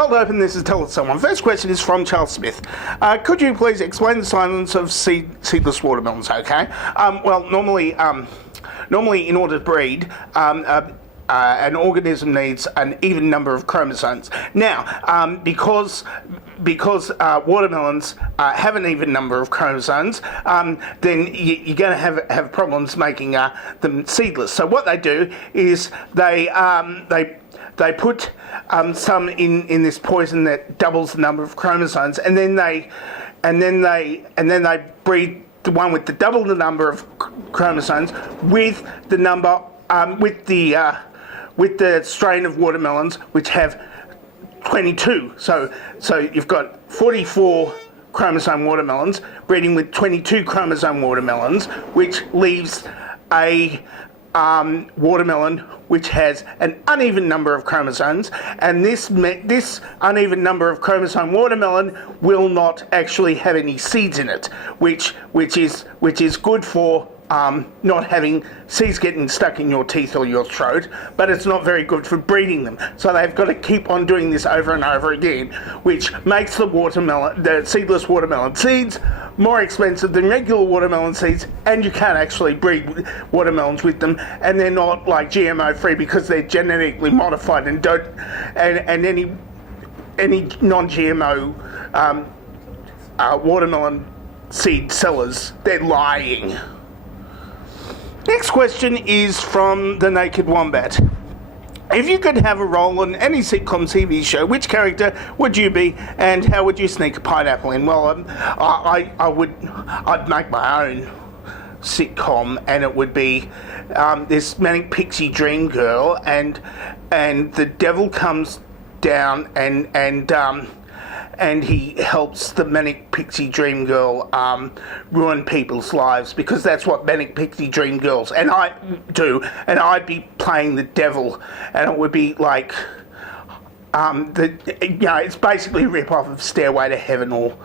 cold open this is tell it someone. First question is from Charles Smith. Could you please explain the science of seedless watermelons? Okay. Well, normally, in order to breed, an organism needs an even number of chromosomes. Now, because watermelons have an even number of chromosomes, then you're going to have problems making them seedless. So what they do is they put some in this poison that doubles the number of chromosomes, and then they breed the one with double the number of chromosomes with the strain of watermelons which have 22. So you've got 44 chromosome watermelons breeding with 22 chromosome watermelons, which leaves a watermelon which has an uneven number of chromosomes, and this uneven number of chromosome watermelon will not actually have any seeds in it, which is good for not having seeds getting stuck in your teeth or your throat, but it's not very good for breeding them. So they've got to keep on doing this over and over again, which makes the seedless watermelon seeds more expensive than regular watermelon seeds, and you can't actually breed watermelons with them, and they're not like GMO free because they're genetically modified and any non-GMO watermelon seed sellers, they're lying. Next question is from the Naked Wombat. If you could have a role on any sitcom TV show, which character would you be, and how would you sneak a pineapple in? Well, I'd make my own sitcom, and it would be this manic pixie dream girl, and the devil comes down and he helps the manic pixie dream girl ruin people's lives, because that's what manic pixie dream girls and I do, and I'd be playing the devil, and it would be like it's basically a rip-off of Stairway to Heaven or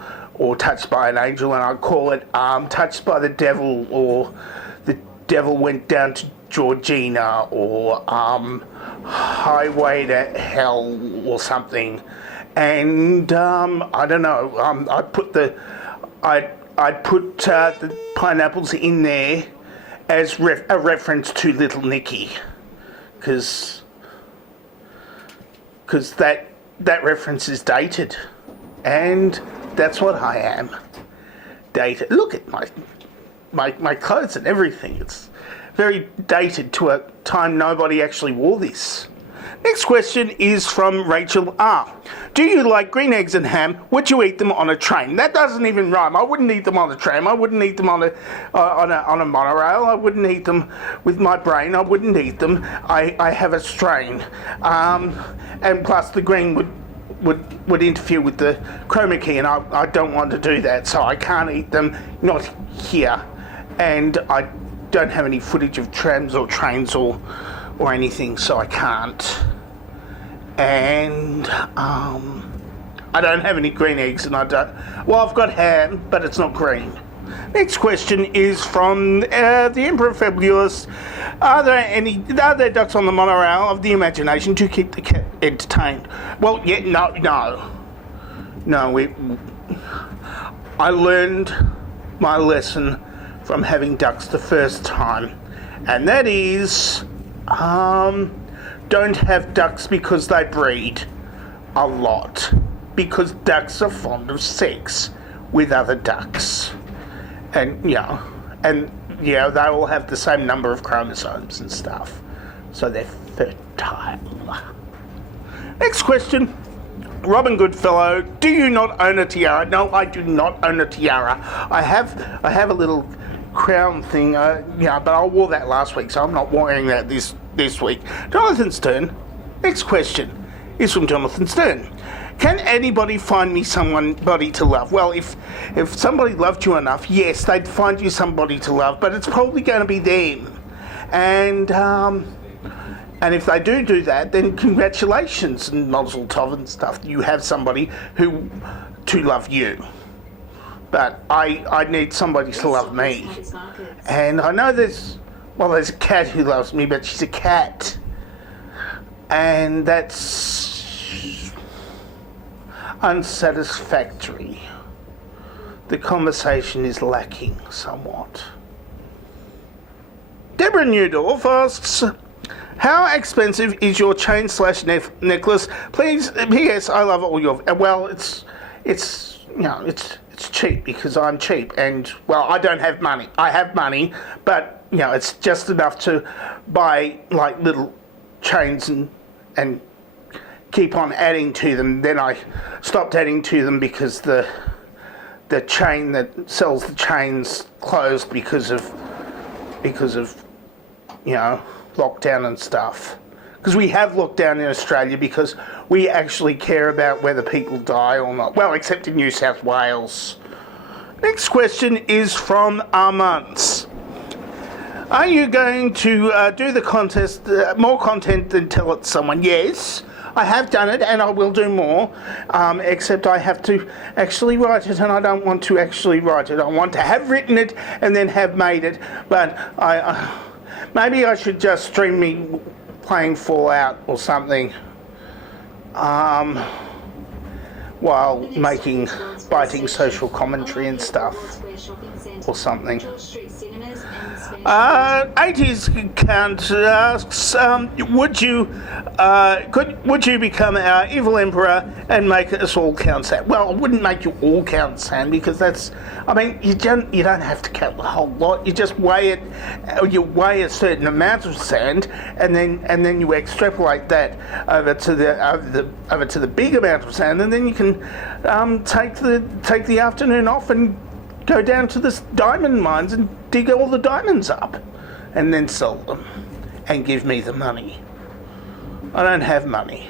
Touched by an Angel, and I'd call it Touched by the Devil, or The Devil Went Down to Georgina, or Highway to Hell or something. And I don't know. I'd put the pineapples in there as a reference to Little Nicky, because that reference is dated, and that's what I am. Dated. Look at my clothes and everything. It's very dated to a time nobody actually wore this. Next question is from Rachel R. Do you like green eggs and ham? Would you eat them on a train? That doesn't even rhyme. I wouldn't eat them on a tram. I wouldn't eat them on a monorail. I wouldn't eat them with my brain. I wouldn't eat them. I have a strain, and plus the green would interfere with the chroma key, and I don't want to do that, so I can't eat them. Not here, and I don't have any footage of trams or trains or anything, so I can't. And I don't have any green eggs, and I've got ham, but it's not green. Next question is from the Emperor Fabulous. Are there ducks on the monorail of the imagination to keep the cat entertained? Well, yeah, no. I learned my lesson from having ducks the first time, and that is don't have ducks because they breed a lot, because ducks are fond of sex with other ducks, and they all have the same number of chromosomes and stuff, so they're fertile. Next question, Robin Goodfellow. Do you not own a tiara? No, I do not own a tiara. I have a little crown thing, but I wore that last week, so I'm not wearing that this week. Jonathan Stern. Next question is from Jonathan Stern. Can anybody find me somebody to love? Well, if somebody loved you enough, yes, they'd find you somebody to love, but it's probably going to be them. And if they do that, then congratulations and mazel tov and stuff. You have somebody to love you. But I need somebody to love me. And I know there's a cat who loves me, but she's a cat. And that's unsatisfactory. The conversation is lacking somewhat. Deborah Newdorf asks, how expensive is your chain / necklace? Please, P.S. I love all your... Well, it's cheap because I'm cheap and, well, I don't have money. I have money, but, it's just enough to buy, like, little chains and keep on adding to them. Then I stopped adding to them because the chain that sells the chains closed because of lockdown and stuff. Because we have lockdown in Australia because we actually care about whether people die or not. Well, except in New South Wales. Next question is from Armand. Are you going to do the contest, more content than tell it to someone? Yes, I have done it and I will do more, except I have to actually write it and I don't want to actually write it. I want to have written it and then have made it, but maybe I should just stream me playing Fallout or something while biting social commentary and stuff or something. 80s Count asks, would you become our evil emperor and make us all count sand? Well, I wouldn't make you all count sand because that's, you don't have to count the whole lot. You just weigh it. You weigh a certain amount of sand, and then you extrapolate that over to the big amount of sand, and then you can take the afternoon off and go down to the diamond mines and dig all the diamonds up and then sell them and give me the money. I don't have money.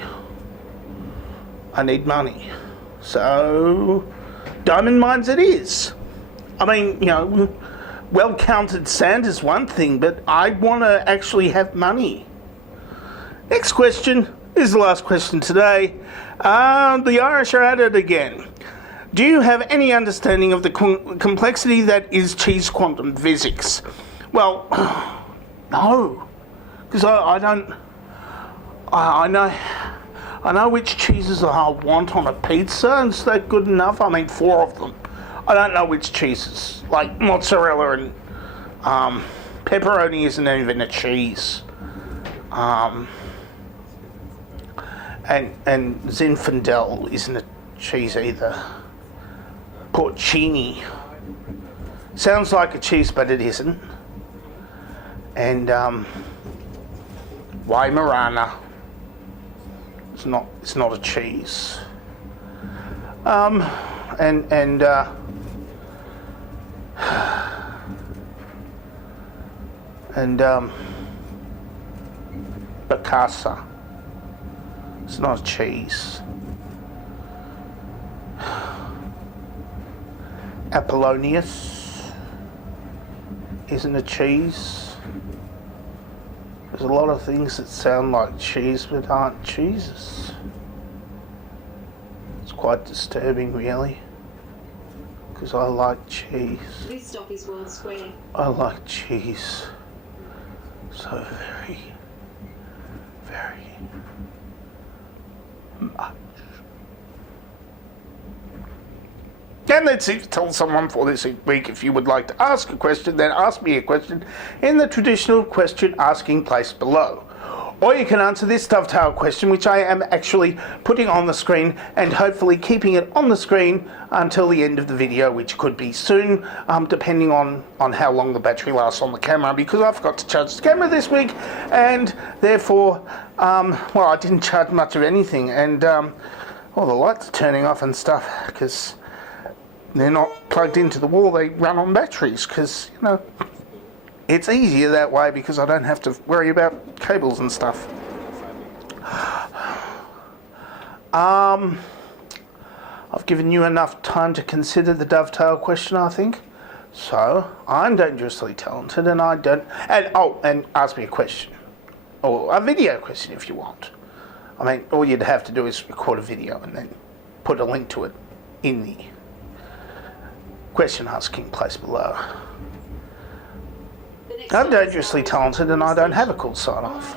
I need money. So, diamond mines it is. Well-counted sand is one thing, but I want to actually have money. Next question is the last question today. The Irish are at it again. Do you have any understanding of the complexity that is cheese quantum physics? Well, no, because I don't. I know which cheeses I want on a pizza, and is that good enough? 4 of them. I don't know which cheeses, like mozzarella and pepperoni isn't even a cheese. And Zinfandel isn't a cheese either. Porcini sounds like a cheese, but it isn't. And Weimaraner, it's not a cheese. And Bacasa, it's not a cheese. Apollonius isn't a cheese. There's a lot of things that sound like cheese but aren't cheeses. It's quite disturbing, really, because I like cheese. This stop is World Square. I like cheese so very, very much. And let's tell someone for this week. If you would like to ask a question, then ask me a question in the traditional question asking place below. Or you can answer this dovetail question, which I am actually putting on the screen and hopefully keeping it on the screen until the end of the video, which could be soon, depending on how long the battery lasts on the camera, because I forgot to charge the camera this week, and therefore, I didn't charge much of anything, and all the lights are turning off and stuff, because they're not plugged into the wall, they run on batteries, because, it's easier that way because I don't have to worry about cables and stuff. I've given you enough time to consider the dovetail question, I think. So, I'm dangerously talented and I don't... And ask me a question. Or a video question if you want. All you'd have to do is record a video and then put a link to it in the question asking place below. I'm dangerously talented and I don't have a cool sign off.